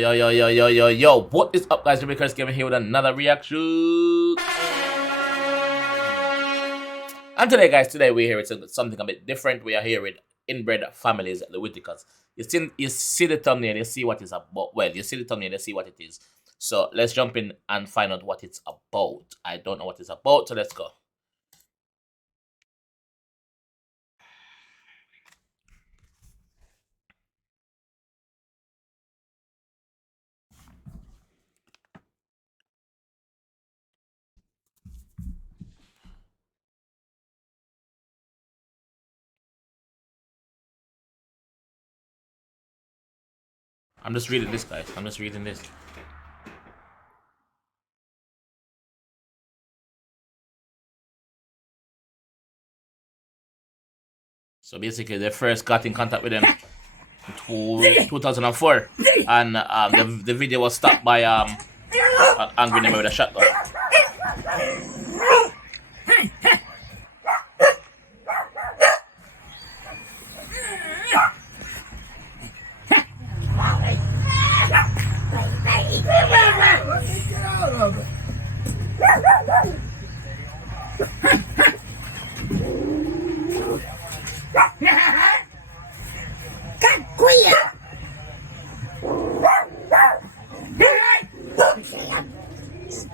Yo. What is up, guys? JAMAICA'S Gaming here with another reaction. And today, guys, we're here with something a bit different. We are here with Inbred families, the Whitakers. You see the thumbnail, you see what it's about. Well, you see the thumbnail, you see what it is. So let's jump in and find out what it's about. I don't know what it's about, so let's go. I'm just reading this, guys. I'm just reading this. So basically, they first got in contact with them in 2004, and the video was stopped by an angry neighbor with a shotgun.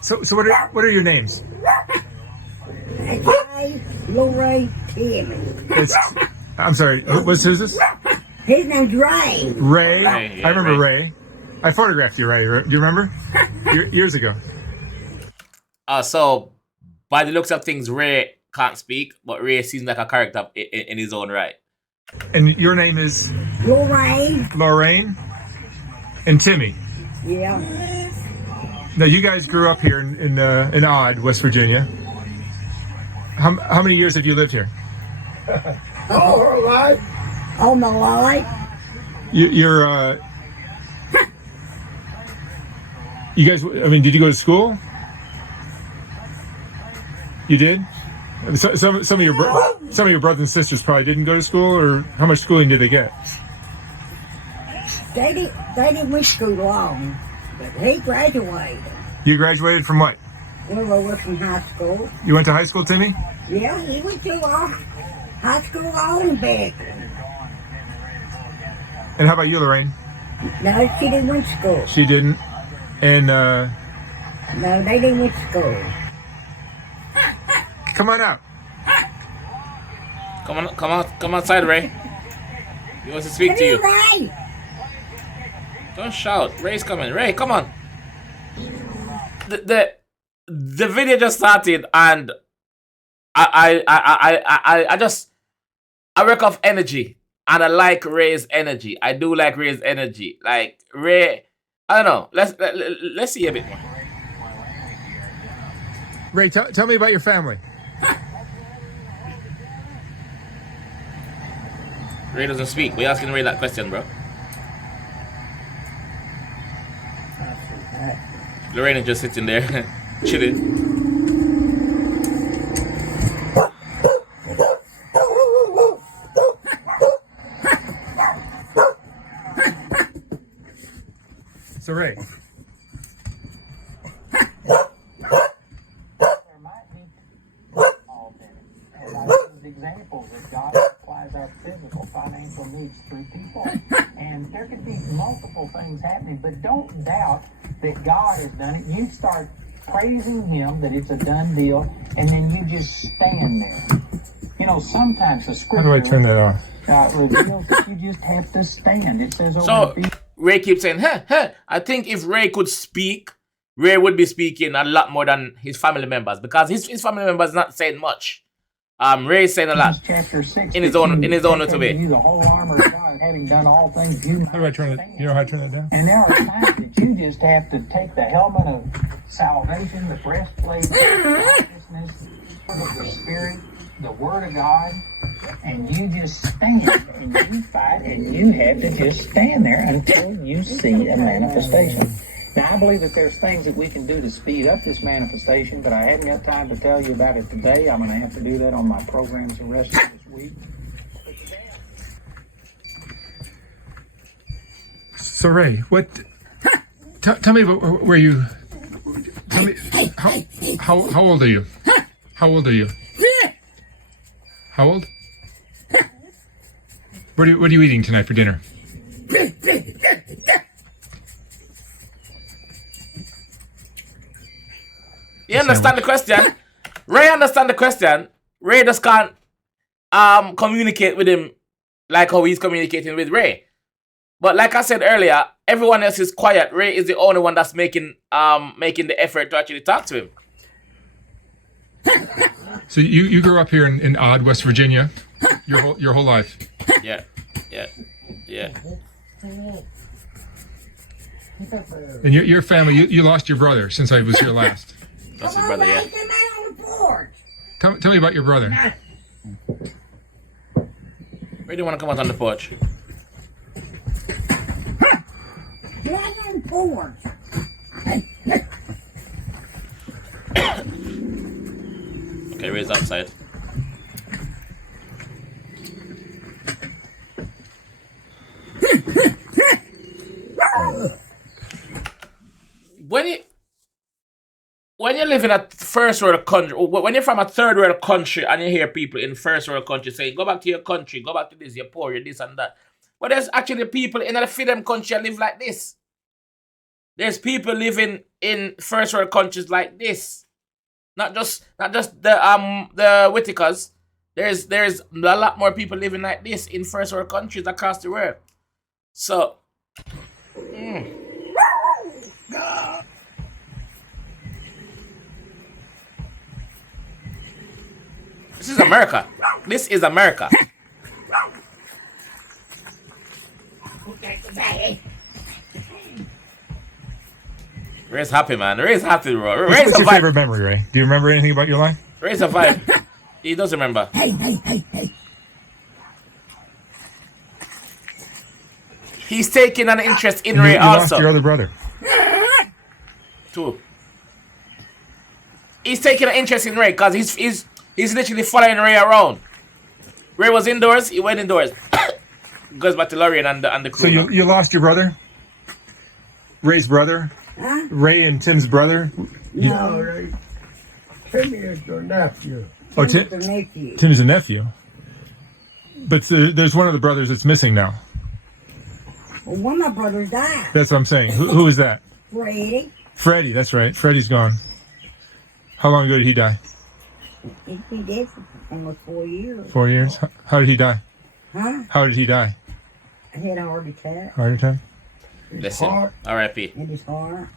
So what are your names? Ray, Lori, Timmy. I'm sorry. Who's this? His name's Ray. Ray. Ray, yeah, I remember Ray. I photographed you, Ray. Do you remember? Years ago. So by the looks of things, Ray can't speak, but Ray seems like a character in his own right. And your name is Lorraine. Lorraine and Timmy. Yeah. Now you guys grew up here in 𝐑𝐄𝐂𝐓𝐈𝐎𝐍, West Virginia. How many years have you lived here? All right. All my life. You're you guys. I mean, did you go to school? You did. Some of your brothers and sisters probably didn't go to school, or how much schooling did they get? They didn't went to school long, but he graduated. You graduated from what? We were from high school. You went to high school, Timmy? Yeah, he went to high school on back. And how about you, Lorraine? No, she didn't went to school. She didn't. And No, they didn't went to school. come on out. Come outside, Ray. He wants to speak to you. Ray. Don't shout. Ray's coming. Ray, come on. The video just started, and I work off energy, and I like Ray's energy. I do like Ray's energy. Like Ray, I don't know. Let's see a bit more. Ray, tell me about your family. Ray doesn't speak. We're asking Ray that question, bro. Lorraine is just sitting there, chilling. So Ray. Examples that God supplies our physical, financial needs through people. And there could be multiple things happening, but don't doubt that God has done it. You start praising Him that it's a done deal, and then you just stand there. You know, sometimes the scripture How do I turn that off? reveals that you just have to stand. It says over So the Ray keeps saying, huh. I think if Ray could speak, Ray would be speaking a lot more than his family members, because his family members not saying much. Ray's saying a lot chapter 6 in his own little way. You the whole armor of God, having done all things, you How do I turn it? You know how to turn that down? And there are times that you just have to take the helmet of salvation, the breastplate of righteousness, of the Spirit, the Word of God, and you just stand and you fight, and you have to just stand there until you see a manifestation. Now, I believe that there's things that we can do to speed up this manifestation, but I haven't got time to tell you about it today. I'm going to have to do that on my programs the rest of this week. So Ray, what tell me about where you. Tell me how old are you? How old are you? How old? What are you eating tonight for dinner? You understand the question? Ray understand the question. Ray just can't communicate with him like how he's communicating with Ray. But like I said earlier, everyone else is quiet. Ray is the only one that's making the effort to actually talk to him. So you grew up here in 𝐑𝐄𝐀𝐂𝐓𝐈𝐎𝐍, West Virginia, your whole life. Yeah. And your family, you lost your brother since I was here last. That's his brother, yeah. Come out on the porch. Tell me about your brother. Ray didn't want to come out on the porch. Get out on the porch. Okay, Ray's outside. When you live in a first world country, when you're from a third world country and you hear people in first world country saying, go back to your country, go back to this, you're poor, you're this and that. But there's actually people in a freedom country that live like this. There's people living in first world countries like this. Not just the Whitakers. There's a lot more people living like this in first world countries across the world. So this is America. This is America. Ray's happy, man. Ray's happy, bro. Ray's What's a your vibe. favorite memory, Ray? Do you remember anything about your life? Ray's a vibe. He does remember. Hey. He's taking an interest in And Ray you also. lost your other brother. Too. He's taking an interest in Ray because he's literally following Ray around. Ray was indoors, he went indoors. Goes back to Lorraine and the crew. So you lost your brother? Ray's brother? Huh? Ray and Tim's brother? No, Right. Timmy is your nephew. Oh, Tim's the nephew. Tim's a nephew. But there's one of the brothers that's missing now. Well, one of my brothers died. That's what I'm saying. Who is that? Freddie. Freddie, that's right. Freddie's gone. How long ago did he die? He's been dead for almost 4 years. 4 years? How did he die? Huh? How did he die? I had a heart attack Heart attack? Bless him. R.I.P. in his heart.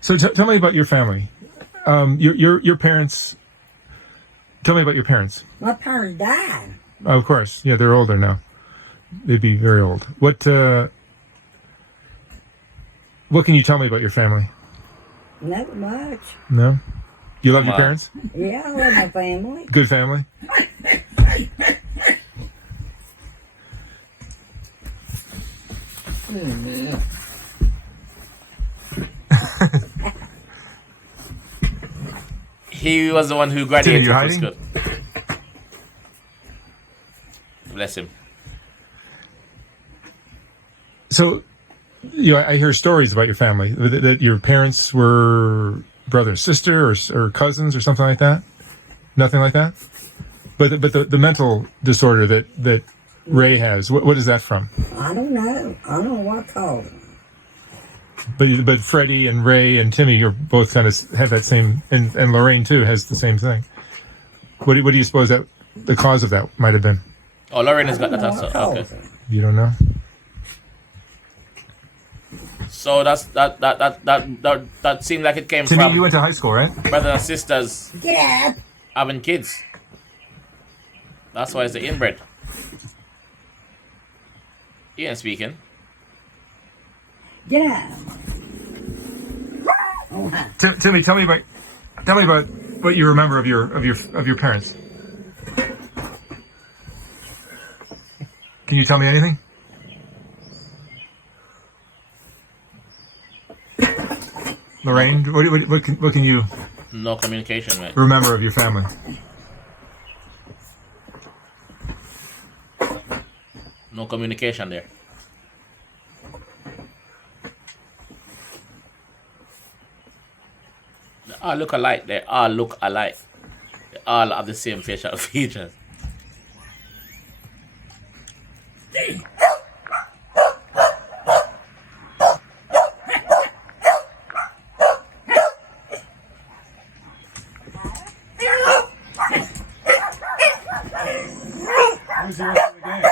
So tell me about your family. Your parents. Tell me about your parents. My parents died. Oh, of course, yeah, they're older now. They'd be very old. What can you tell me about your family? Not much. No. You love Come your on. parents? Yeah, I love my family. Good family. He was the one who Tim, graduated you from hiding? school. Bless him. So, I hear stories about your family that your parents were brother and sister or cousins or something like that. Nothing like that. But the mental disorder that Ray has, what is that from? I don't know. I don't know what caused it. But Freddie and Ray and Timmy are both kind of have that same, and Lorraine too has the same thing. What do you suppose that the cause of that might have been? Oh, Lorraine has I got don't that know also. what Okay. caused it. You don't know. So that seemed like it came Timmy, from you went to high school, right? brothers and sisters Get up. having kids. That's why it's the inbred. He ain't speaking. Get up. Timmy, tell me about what you remember of your parents. Can you tell me anything? Lorraine, what can you No communication, man. remember of your family? No communication there. all look alike. They all look alike. They all have the same facial features. Where's the rest of the game?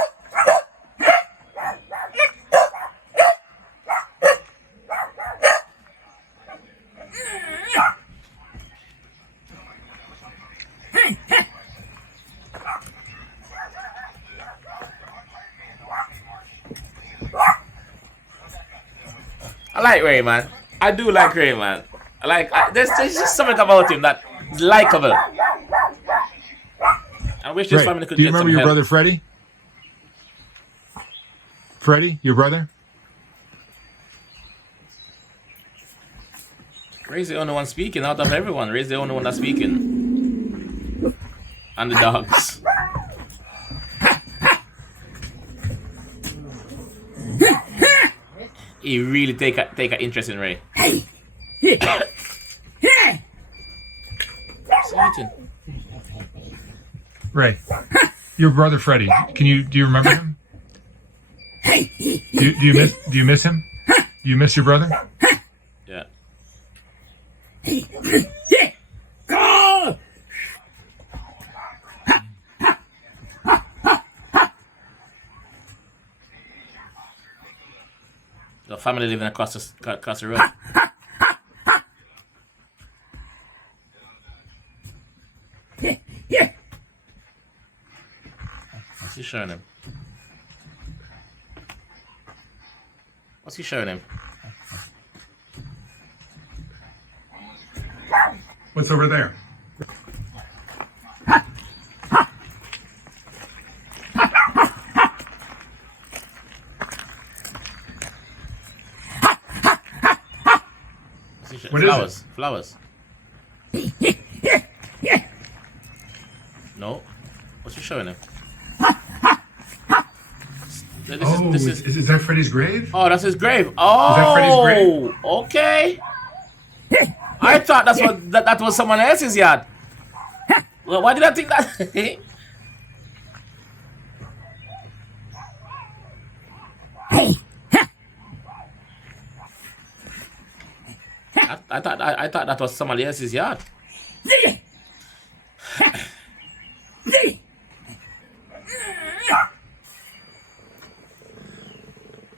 I like Ray, man. I do like Ray, man. There's just something about him that is likable. I wish this Ray, family could do you get remember some your help. brother Freddie? Freddie, your brother? Ray's the only one speaking out of everyone. Ray's the only one that's speaking. And the dogs. He really take an interest in Ray. Satan. Ray, your brother Freddie. Do you remember him? Do you miss him? Do you miss your brother? Yeah. The family living across the road. What's he showing him? What's he showing him? What's over there? What is Flowers. Flowers. No. What's he showing him? Is that Freddie's grave? Oh, that's his grave. Oh, Is that Freddie's grave? Okay. I thought that was someone else's yard. Well, why did I think that? I thought that was somebody else's yard.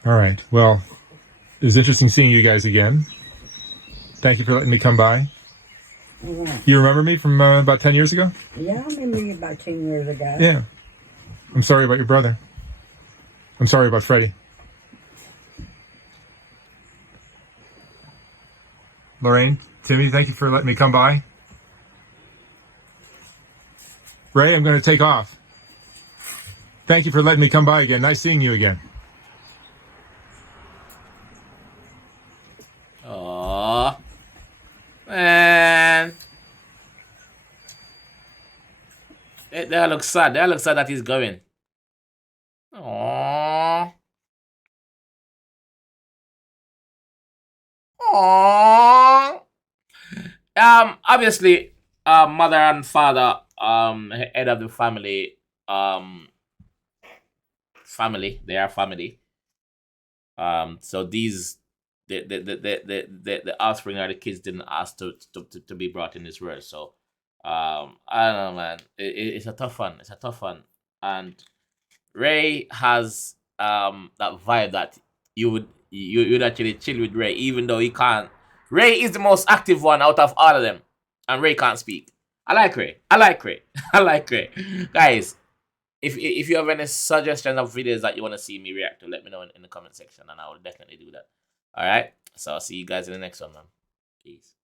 All right. Well, it was interesting seeing you guys again. Thank you for letting me come by. Yeah. You remember me from about 10 years ago? Yeah, I remember you about 10 years ago. Yeah. I'm sorry about your brother. I'm sorry about Freddie. Lorraine, Timmy, thank you for letting me come by. Ray, I'm going to take off. Thank you for letting me come by again. Nice seeing you again. Aww. Man. They look sad. They look sad that he's going. Aww. Aww. Obviously, mother and father, head of the family, they are family. So these, the offspring or the kids didn't ask to be brought in this world. So, I don't know, man. It's a tough one. It's a tough one. And Ray has that vibe that you'd actually chill with Ray, even though he can't. Ray is the most active one out of all of them, and Ray can't speak. I like Ray. I like Ray. I like Ray. Guys, if you have any suggestions of videos that you want to see me react to, let me know in the comment section, and I will definitely do that. All right. So I'll see you guys in the next one, man. Peace.